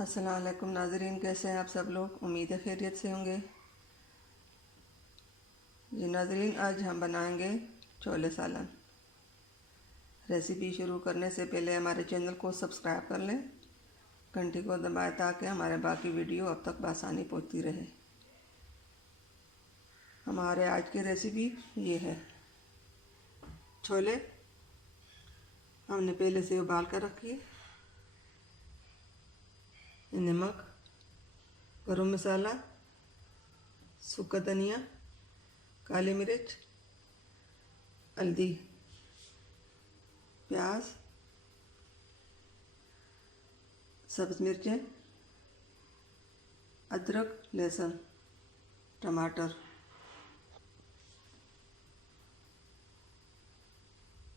अस्सलाम वालेकुम नाज़रीन, कैसे हैं आप सब लोग। उम्मीद है खैरियत से होंगे। जी नाज़रीन, आज हम बनाएंगे छोले सालन। रेसिपी शुरू करने से पहले हमारे चैनल को सब्सक्राइब कर लें, घंटी को दबाएं ताकि हमारे बाकी वीडियो अब तक बआसानी पहुंचती रहे। हमारे आज की रेसिपी ये है। छोले हमने पहले से उबाल कर रखी है। नमक, गरम मसाला, सूखा धनिया, काली मिर्च, हल्दी, प्याज, सब्ज़ मिर्चें, अदरक, लहसुन, टमाटर।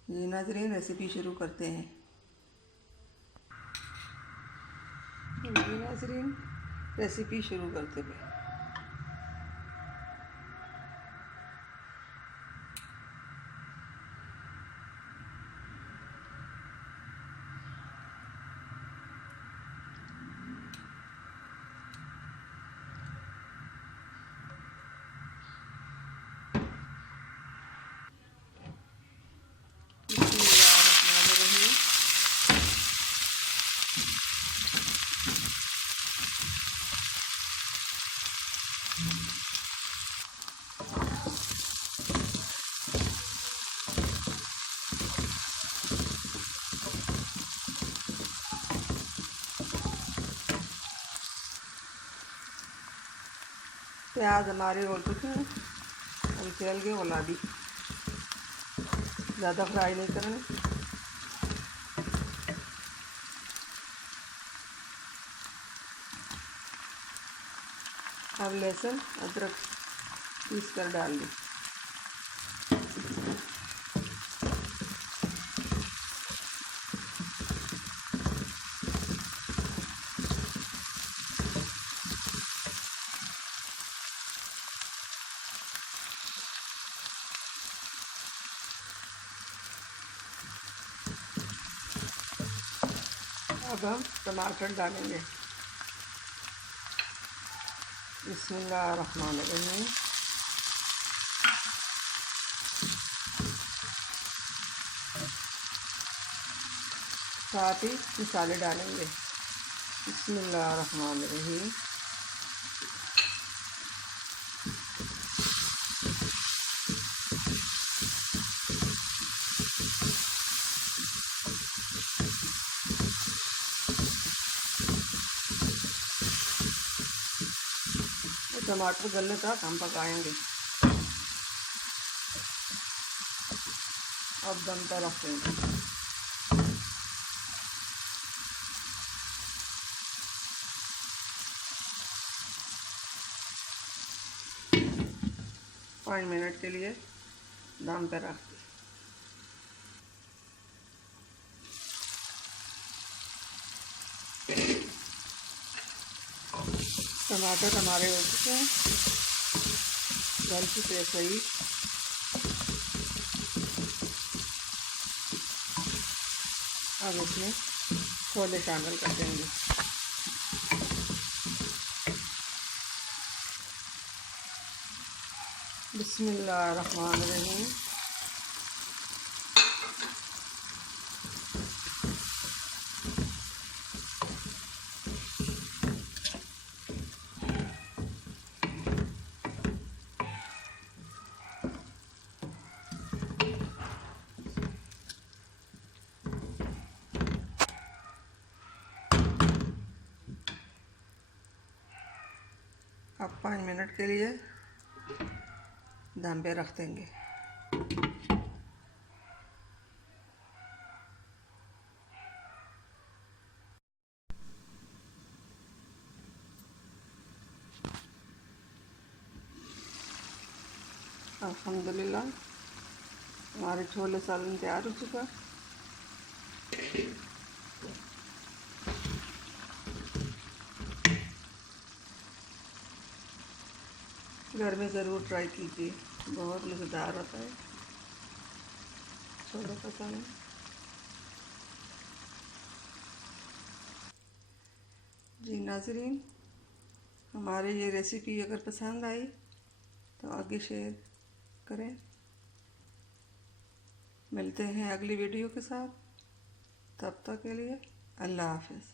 जी नाज़रीन, रेसिपी शुरू करते हैं। जी नाज़रीन, रेसिपी शुरू करते हैं। प्याज हमारे हो चुके हैं, हल्के हल्के गुलाबी, ज़्यादा फ्राई नहीं करना। अब लहसुन अदरक पीस कर डाल दें। अब हम टमाटर डालेंगे। बिस्मिल्लाहिर्रहमानिर्रहीम। साथ ही मसाले डालेंगे। बिस्मिल्लाहिर्रहमानिर्रहीम। टमाटर गलने तक हम पकाएंगे। अब दम पर रखेंगे। पाँच मिनट के लिए दम पर रख दें। टमाटर हमारे हो चुके हैं, गल चुके हैं सही। अब इसमें छोले शामिल कर देंगे। बिस्मिल्लाहिर्रहमानिर्रहीम। अब 5 मिनट के लिए दम पे रख देंगे। अल्हम्दुलिल्लाह हमारे छोले सालन तैयार हो चुका। घर में ज़रूर ट्राई कीजिए, बहुत मज़ेदार होता है छोले का सालन। जी नाज़रीन, हमारे ये रेसिपी अगर पसंद आई तो आगे शेयर करें। मिलते हैं अगली वीडियो के साथ, तब तक के लिए अल्लाह हाफ़िज़।